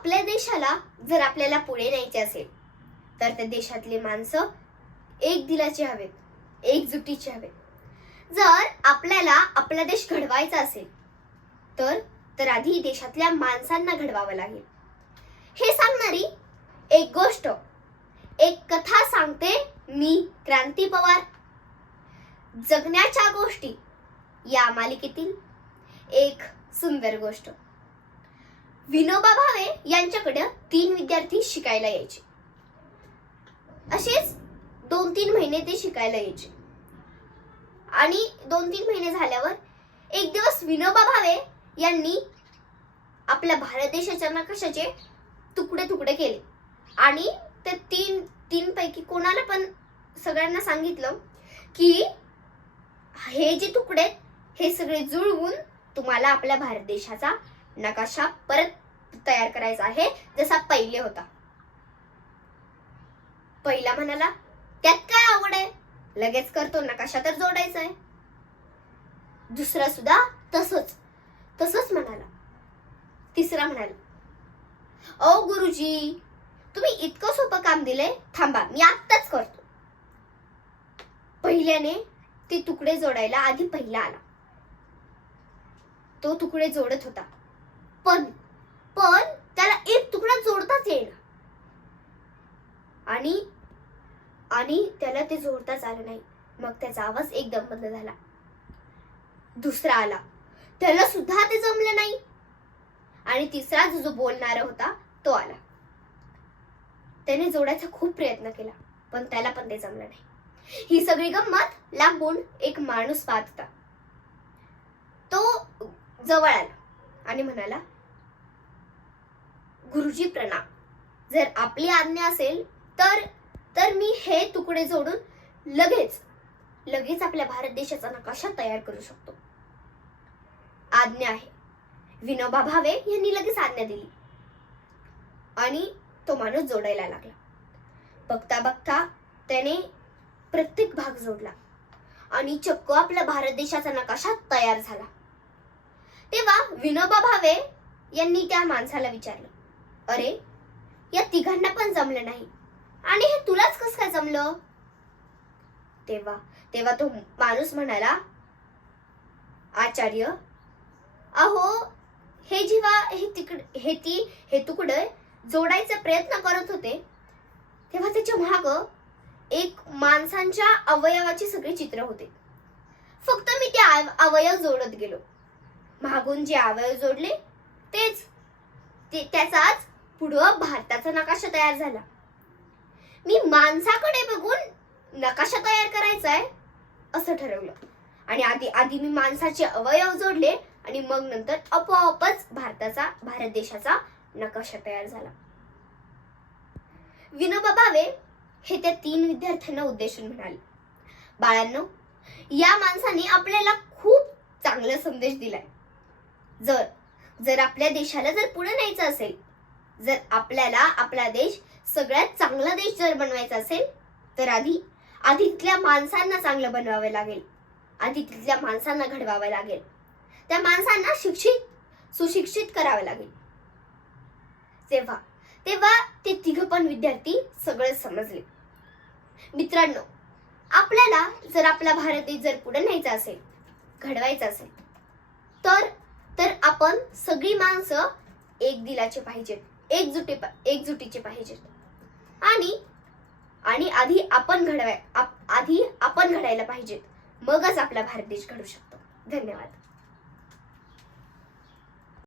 आपल्या देशाला जर आपल्याला पुढे न्यायचे असेल तर त्या देशातली माणसं एक दिलाचे हवेत एकजुटीचे हवेत. जर आपल्याला आपला देश घडवायचा असेल तर तर आधी देशातल्या माणसांना घडवावं लागेल. हे सांगणारी एक गोष्ट एक कथा सांगते मी क्रांती पवार. जगण्याच्या गोष्टी या मालिकेतील एक सुंदर गोष्ट. विनोबा भावे यांच्याकडे तीन विद्यार्थी शिकायला यायचे. असेच दोन तीन महिने ते शिकायला यायचे. आणि दोन तीन महिने झाल्यावर एक दिवस विनोबा भावे यांनी आपल्या भारत देशाच्या नकाशाचे तुकडे तुकडे केले. आणि ते तीन तीन पैकी कोणाला पण सगळ्यांना सांगितलं की हे जे तुकडे आहेत, हे सगळे जुळवून तुम्हाला आपल्या भारत देशाचा नकाशा परत तयार करायचा आहे. जसा पहिले होता. पहिला म्हणाला त्यात काय आवड आहे? लगेच करतो नकाशा तर जोडायचा आहे दुसरा सुद्धा तसंच. तसंच म्हणाला. तिसरा म्हणाला ओ गुरुजी तुम्ही इतकं सोपं काम दिलंय. थांबा मी आत्ताच करतो. पहिल्याने ते तुकडे जोडायला आधी पहिला आला. तो तुकडे जोडत होता. पण जोडताच येईना आणि आणि त्याला ते जोडताच आलं नाही. मग त्याचा आवाज एकदम बंद झाला. दुसरा आला. त्याला सुद्धा ते जमलं नाही. आणि तिसरा जो जो बोलणारा होता तो आला. त्याने जोडायचा खूप प्रयत्न केला पण त्याला पण ते जमलं नाही. ही सगळी गंमत लांबून एक माणूस पाहत होता. तो जवळ आला आणि म्हणाला गुरुजी प्रणाम. जर आपली आज्ञा असेल तर तर मी हे तुकडे जोडून लगेच लगेच आपल्या भारत देशाचा नकाशा तयार करू शकतो. आज्ञा आहे. विनोबा भावे यांनी लगेच आज्ञा दिली. आणि तो माणूस जोडायला लागला. बघता बघता त्याने प्रत्येक भाग जोडला. आणि चक्क आपल्या भारत देशाचा नकाशा तयार झाला. तेव्हा विनोबा भावे यांनी त्या माणसाला विचारलं अरे या तिघांना पण जमलं नाही. आणि हे तुलाच कस काय जमलं? तेव्हा तेव्हा तो माणूस म्हणाला आचार्य अहो हे जेव्हा हे तिकड हे ती हे तुकडे जोडायचा प्रयत्न करत होते तेव्हा त्याच्या महाग एक माणसांच्या अवयवाचे सगळे चित्र होते. फक्त मी ते आव- अवयव जोडत गेलो. मागून जे अवयव जोडले तेच ते त्याचाच पुढं भारताचा नकाशा तयार झाला. मी माणसाकडे बघून नकाशा तयार करायचा आहे असं ठरवलं. आणि आधी आधी मी माणसाचे अवयव जोडले आणि मग नंतर आपोआपच भारताचा भारत देशाचा नकाशा तयार झाला. विनोबा भावे हे त्या तीन विद्यार्थ्यांना उद्देशून म्हणाले. बाळांनो या माणसाने आपल्याला खूप चांगला संदेश दिलाय. जर जर आपल्या देशाला जर पुढे न्यायचं असेल जर आपल्याला आपला देश सगळ्यात चांगला देश जर बनवायचा असेल तर आधी आधी तिथल्या माणसांना चांगलं बनवावं लागेल. आधी तिथल्या माणसांना घडवावं लागेल. त्या माणसांना शिक्षित सुशिक्षित करावं लागेल. तेव्हा तेव्हा ते तिघ पण विद्यार्थी सगळं समजले. मित्रांनो आपल्याला जर आपला भारत देश जर पुढे न्यायचा असेल घडवायचा असेल तर तर आपण सगळी माणसं एक दिलाचे पाहिजेत. एकजुटी एकजुटीचे पाहिजेत आणि आणि आधी आपण घडवाय आप- आधी आपण घडायला पाहिजेत. मगच आपला भारत देश घडू शकतो. धन्यवाद.